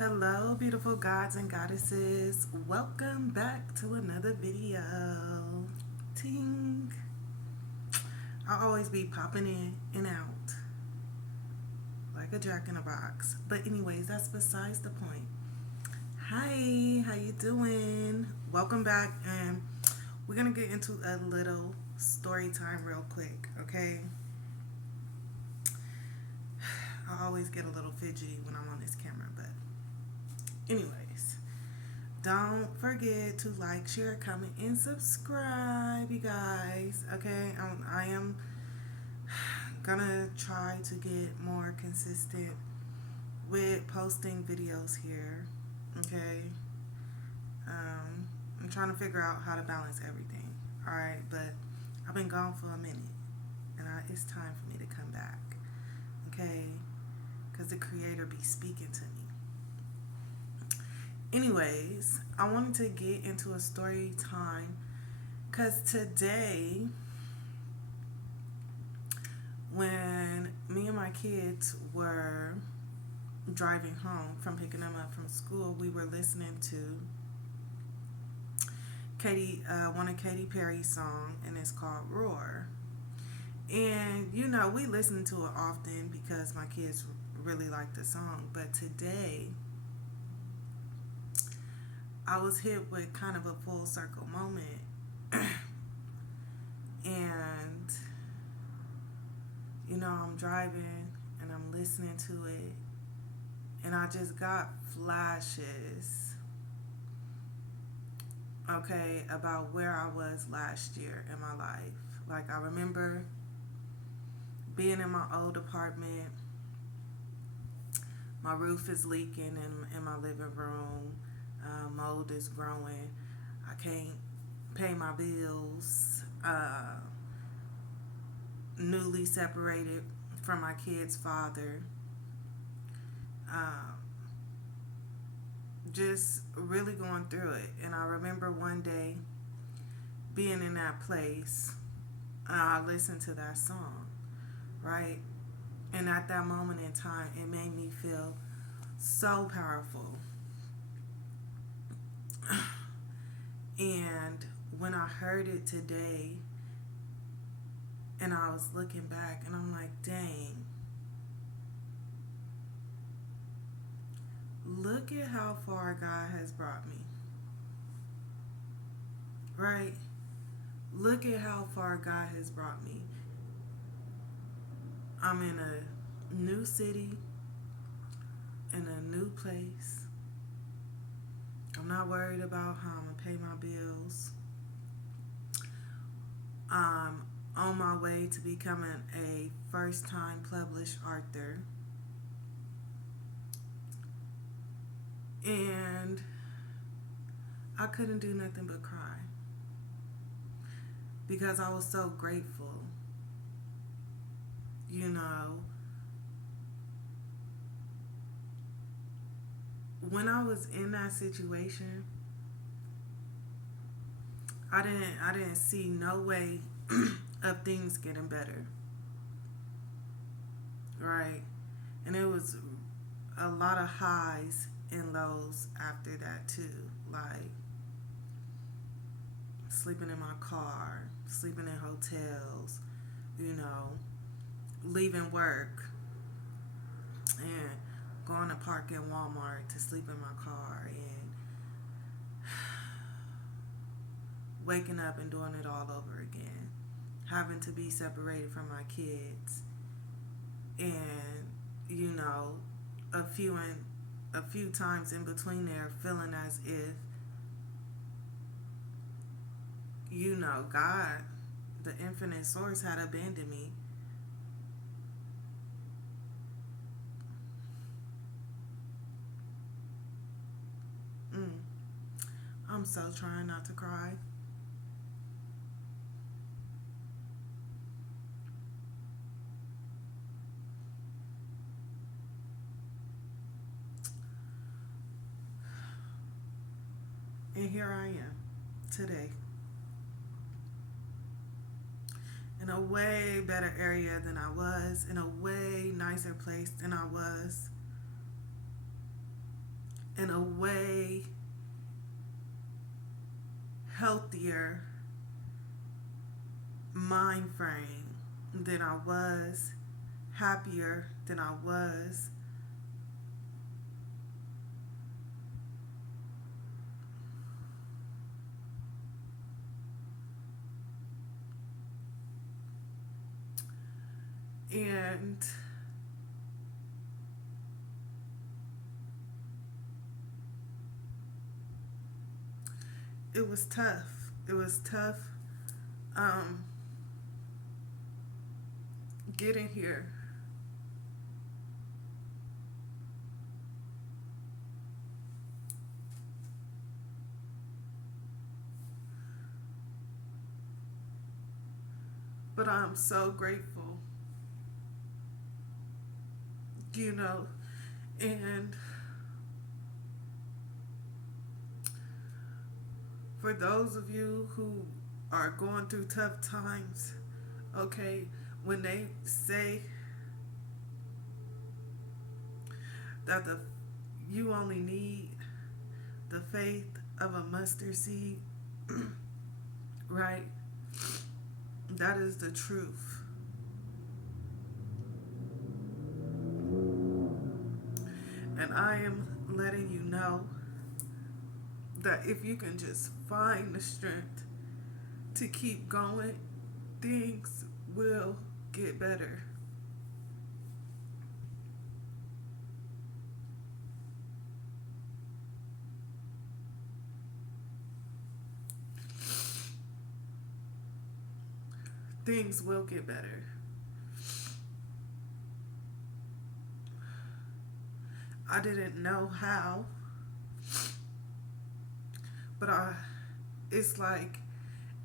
Hello, beautiful gods and goddesses. Welcome back to another video. Ting. I'll always be popping in and out like a jack in a box. But anyways, that's besides the point. Hi, how you doing? Welcome back, and we're gonna get into a little story time real quick, okay? I always get a little fidgety when I'm on this camera, but anyways. Don't forget to like, share, comment, and subscribe, you guys. Okay, I am gonna try to get more consistent with posting videos here. Okay, I'm trying to figure out how to balance everything. All right, but I've been gone for a minute, and it's time for me to come back. Okay, because the Creator be speaking to me. Anyways, I wanted to get into a story time because today, when me and my kids were driving home from picking them up from school, we were listening to one of Katy Perry's song, and it's called Roar. And we listen to it often because my kids really like the song. But today, I was hit with kind of a full circle moment. And, I'm driving and I'm listening to it. And I just got flashes, okay, about where I was last year in my life. Like, I remember being in my old apartment. My roof is leaking in my living room. Mold is growing. I can't pay my bills. Newly separated from my kid's father. Um, just really going through it. And I remember one day being in that place. I listened to that song, right? And at that moment in time, it made me feel so powerful. And when I heard it today, and I was looking back, and I'm like, dang, look at how far God has brought me, right? Look at how far God has brought me. I'm in a new city, in a new place. I'm not worried about how I'm going to pay my bills. I'm on my way to becoming a first-time published author. And I couldn't do nothing but cry because I was so grateful. When I was in that situation, I didn't see no way of things getting better. Right? And it was a lot of highs and lows after that too. Like sleeping in my car, sleeping in hotels, leaving work and going to park in Walmart to sleep in my car, and waking up and doing it all over again, having to be separated from my kids, and a few times in between there feeling as if God, the infinite source, had abandoned me. mm. I'm so trying not to cry. And here I am today in a way better area than I was, in a way nicer place than I was. in a way healthier mind frame than I was, happier than I was. And it was tough. It was tough um, getting here. But I'm so grateful, you know, and for those of you who are going through tough times, okay, when they say that you only need the faith of a mustard seed, right? That is the truth. And I am letting you know that if you can just find the strength to keep going, things will get better. Things will get better. I didn't know how, but it's like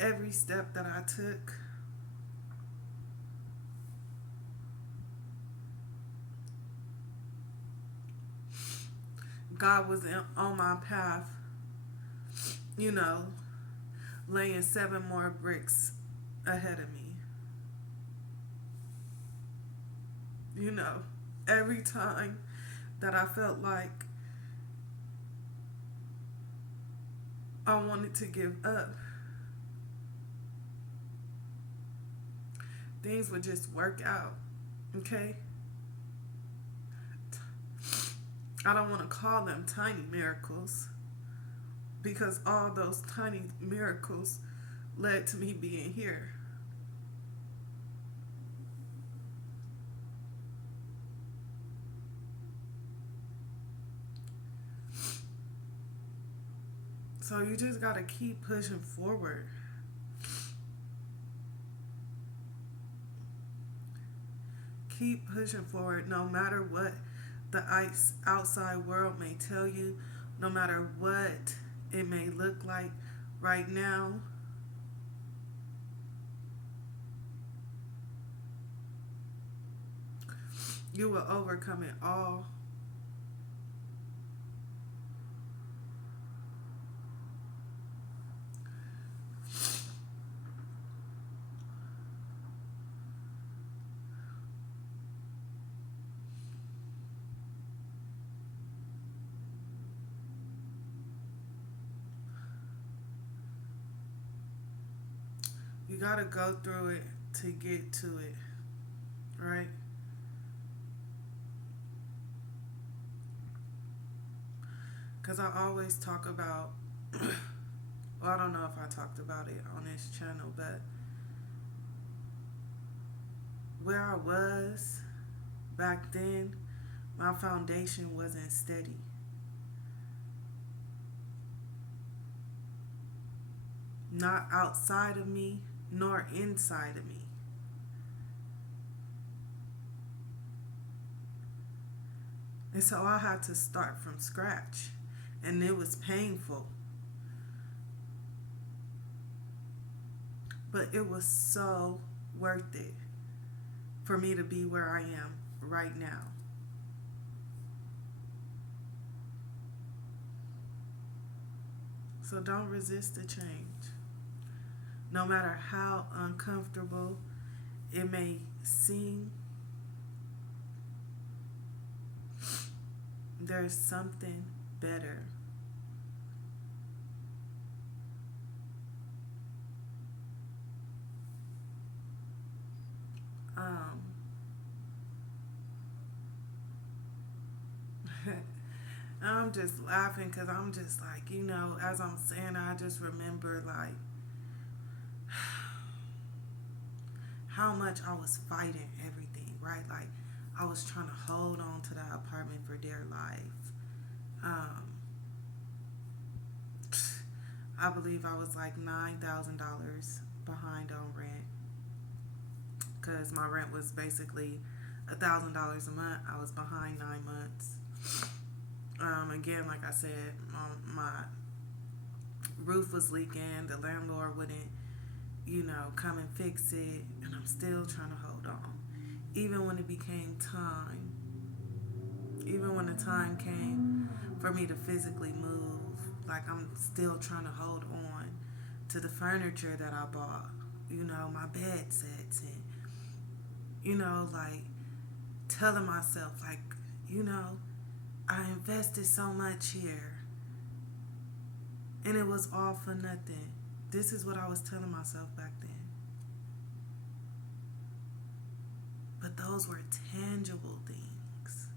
every step that I took, God was on my path, you know, laying 7 more bricks ahead of me. You know, every time that I felt like I wanted to give up, things would just work out, okay? I don't want to call them tiny miracles because all those tiny miracles led to me being here. So you just got to keep pushing forward. Keep pushing forward no matter what the outside world may tell you, no matter what it may look like right now. You will overcome it all. You got to go through it to get to it, right? Because I always talk about, well, I don't know if I talked about it on this channel, but where I was back then, my foundation wasn't steady. Not outside of me, nor inside of me. And so I had to start from scratch. And it was painful. But it was so worth it for me to be where I am right now. So don't resist the change. No matter how uncomfortable it may seem, there's something better. Um, I'm just laughing because I'm just like, as I'm saying, I just remember like how much I was fighting everything, right? Like I was trying to hold on to that apartment for dear life. Um, I believe I was like $9,000 behind on rent because my rent was basically $1,000 a month. I was behind 9 months. Again, like I said, my roof was leaking. The landlord wouldn't, come and fix it, and I'm still trying to hold on. Even when it became time, even when the time came for me to physically move, like I'm still trying to hold on to the furniture that I bought, my bed sets, and, like telling myself, like, I invested so much here and it was all for nothing. This is what I was telling myself back then. But those were tangible things.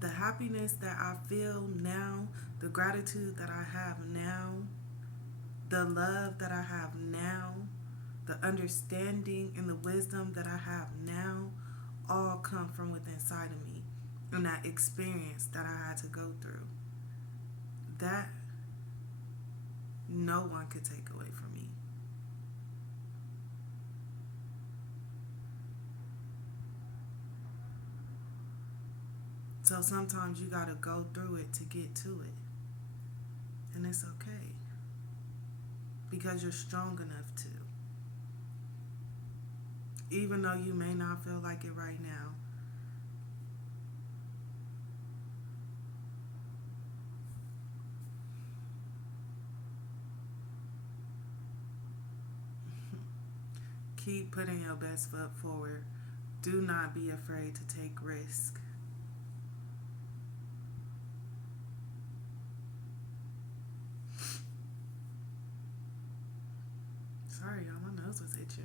The happiness that I feel now, the gratitude that I have now, the love that I have now, the understanding and the wisdom that I have now all come from within inside of me and that experience that I had to go through. That no one could take away from me. So sometimes you gotta go through it to get to it. And it's okay. Because you're strong enough to. Even though you may not feel like it right now. Keep putting your best foot forward. Do not be afraid to take risks. Sorry, y'all, my nose was itching.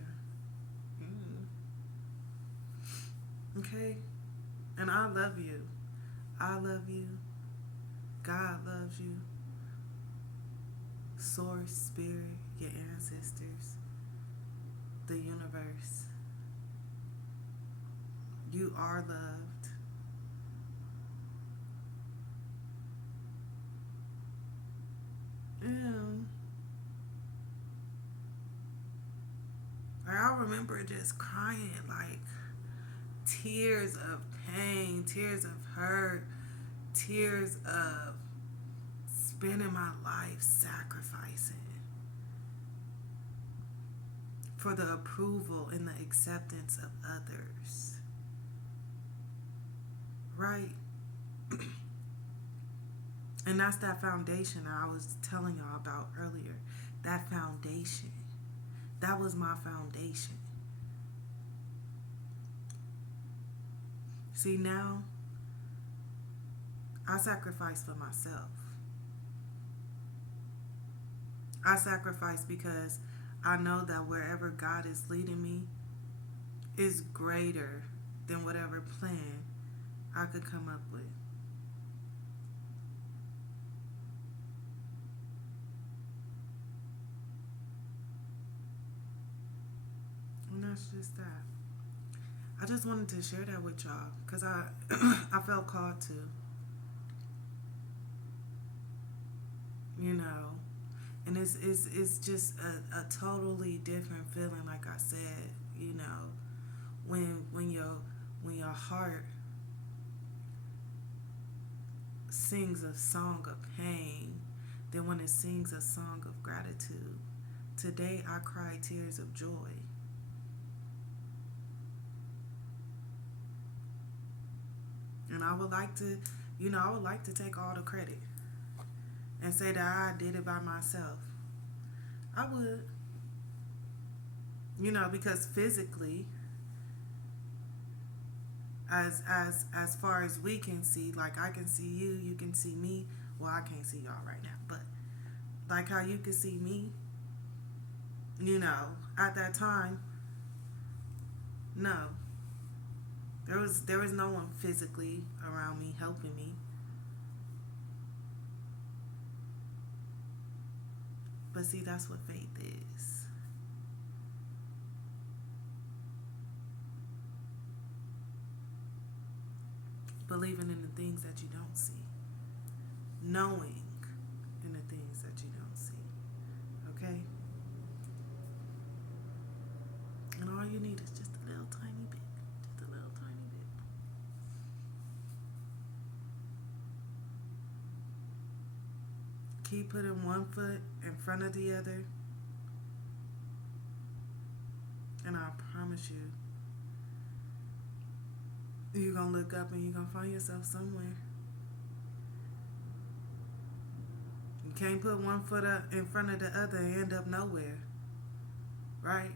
Okay? And I love you. I love you. God loves you. Source, spirit, your ancestors, the universe. You are loved. And I remember just crying, like tears of pain, tears of hurt, tears of spending my life sacrificing for the approval and the acceptance of others. Right? And that's that foundation that I was telling y'all about earlier. That foundation. That was my foundation. See, now I sacrifice for myself. I sacrifice because I know that wherever God is leading me is greater than whatever plan I could come up with. And that's just that. I just wanted to share that with y'all because I felt called to. And it's just a totally different feeling, like I said, when your heart sings a song of pain than when it sings a song of gratitude. Today I cry tears of joy. And I would like to take all the credit and say that I did it by myself. I would. Because physically As far as we can see, like I can see you, you can see me. Well, I can't see y'all right now, but like how you can see me, at that time, no. There was no one physically around me helping me. But see, that's what faith is. Believing in the things that you don't see. Knowing in the things that you don't see. Okay? And all you need is just a little tiny bit. Just a little tiny bit. Keep putting one foot in front of the other. And I promise you, you're going to look up and you're going to find yourself somewhere. You can't put one foot up in front of the other and end up nowhere. Right?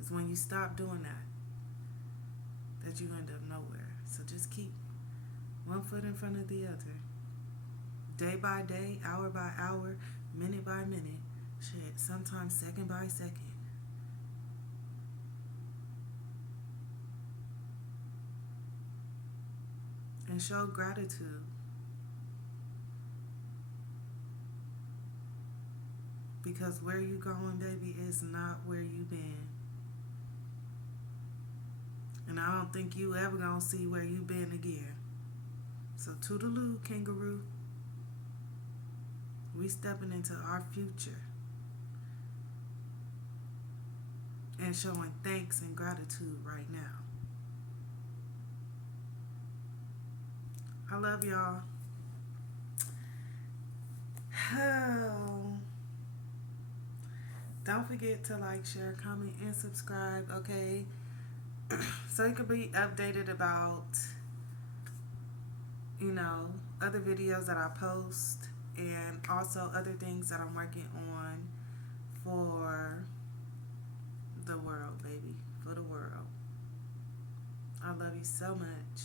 It's when you stop doing that you end up nowhere. So just keep one foot in front of the other. Day by day, hour by hour, minute by minute. Shit, sometimes second by second. And show gratitude. Because where you going, baby, is not where you been. And I don't think you ever gonna see where you been again. So toodaloo, kangaroo. We stepping into our future. And showing thanks and gratitude right now. I love y'all. Oh. Don't forget to like, share, comment, and subscribe, okay? So you can be updated about, other videos that I post and also other things that I'm working on for the world, baby. For the world. I love you so much.